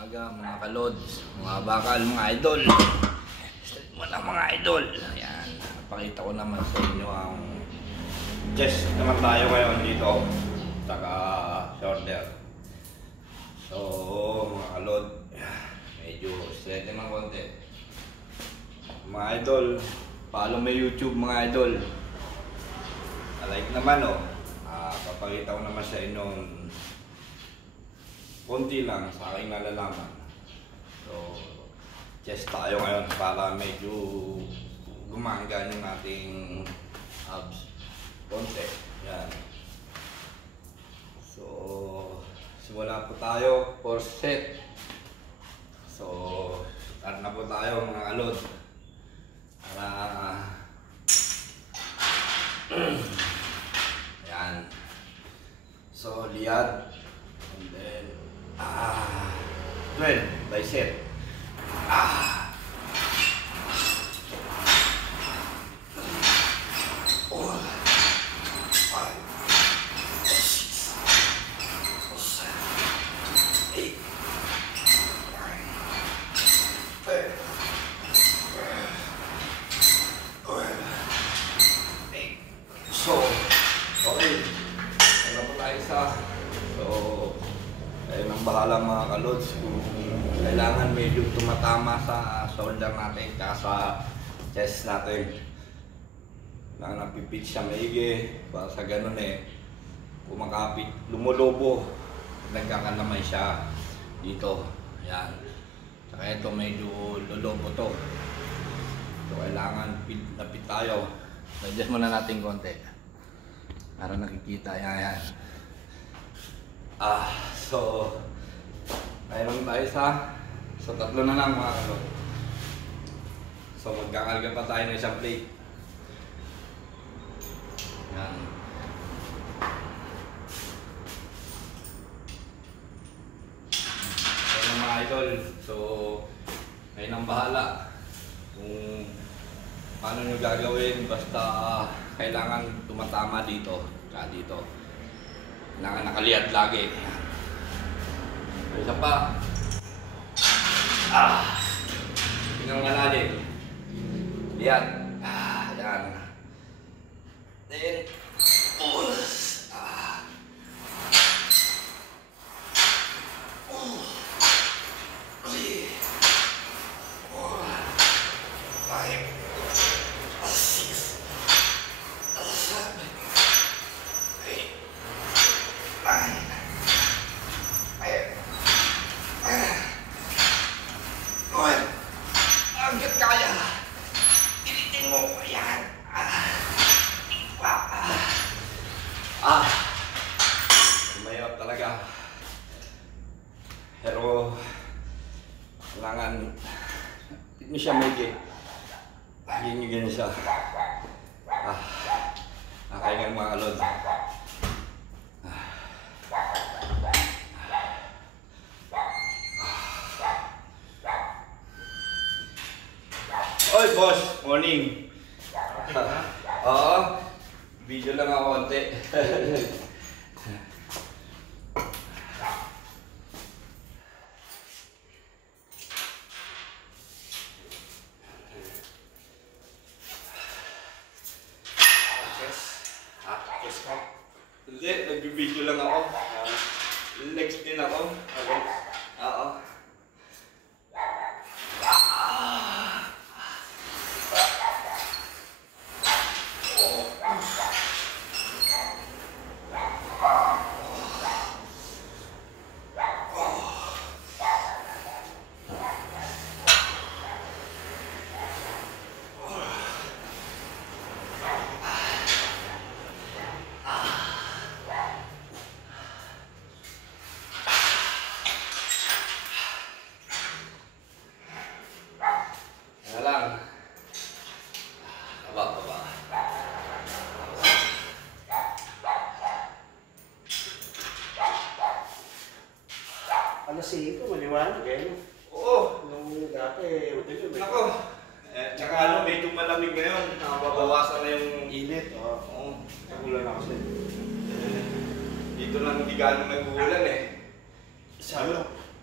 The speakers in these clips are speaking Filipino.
umaga mga kalods, mga bakal, mga idol. Start mo na mga idol. Ayan, napakita ko naman sa inyo ang chest naman tayo ngayon dito. Saka shoulder. So mga kalod, medyo straight ng konti. Mga idol, follow my YouTube mga idol. Like naman papakita ko naman sa inyo konti lang sa aking nalalaman. So, chest tayo ngayon para medyo gumagana yung ating abs. Konti. Yan. So, simula po tayo. First set. So, start na po tayo mga kalod. Para yan. So, liad. And then 12 bicep. So, okay. Ano po tayo sa ayun ang bahala mga kalods kung kailangan medyo tumatama sa shoulder natin at sa chest natin. Kailangan napipit siya maigi para sa ganun kumakapit, lumolobo, nagkakanamay siya dito. Yan. Saka ito medyo lolobo to. So kailangan napit tayo. Adjust muna natin konti para nakikita yan. So mayroon tayo sa tatlo na lang mga kalod. So magkakarga pa tayo ng isang plate. Yan. So mga idol, so ayun ang bahala kung paano nyo gagawin, basta kailangan tumatama dito, dito. Kailangan nakaliad lagi. Isa pa. Tingnan nga natin. Liad. Yan. Then, push. Mahirap talaga. Pero kailangan hindi siya medyo ganyan siya. Nakaingan mga kalod. Oy boss, morning. Oo. Video lang ako konti. Hindi, nag-video lang ako. Legs din ako. Oo. Alas 5, maliwanag eh. Oo. Nung dati, Nako. Tsaka medyo malamig ngayon. Nababawasan na yung init. Oo. Nagulan ako sa'yo. Dito lang hindi gano'ng nag-uulan Sa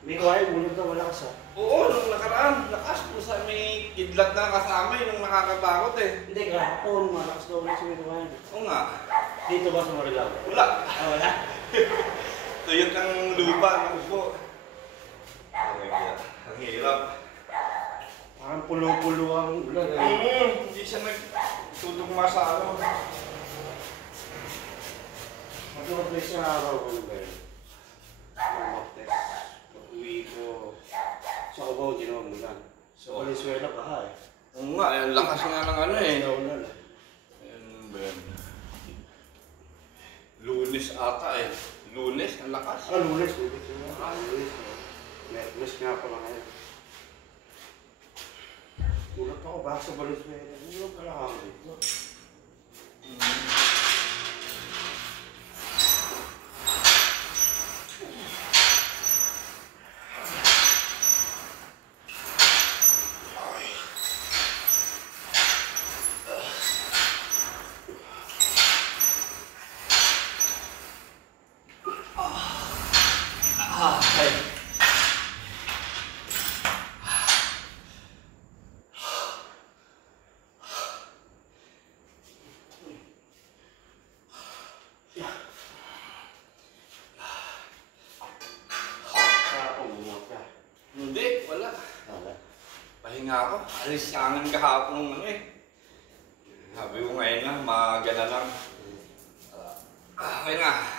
May kuhay, bulog daw, malakas ah. Oo, nung nakaraan, lakas po sa may kidlat na kasama nung nakakatakot eh. Hindi, kahapon, malakas daw ulit si may kuhay. Oo nga. Dito ba sa Marilao? Wala. Ah, wala? Tuyot ng lupa, ng upo. Ang hirap. Parang pulo-pulo ang ulan eh. Hindi siya nagtutugma sa ano. Mag-replace na araw ko ba yun? Mag-test. Pag-uwi ko. Sa Cubao, ginawa mo lang. Sa Valenzuela ka ha eh. Oo nga, ang lakas nga ng ano eh. Sa ulan eh. Ayan ba yan? Lunes ata eh. Lunes, ang lakas. Ah, Lunes. Lunes. Lunes nga pala ngayon. Ulat ako ba sa Valenzuela? Ulat pala ako dito. Okay. Hindi, wala. Pahinga ako. Alis kangen kahapon ng ano eh. Sabi ko ngayon na, magana lang. Okay na.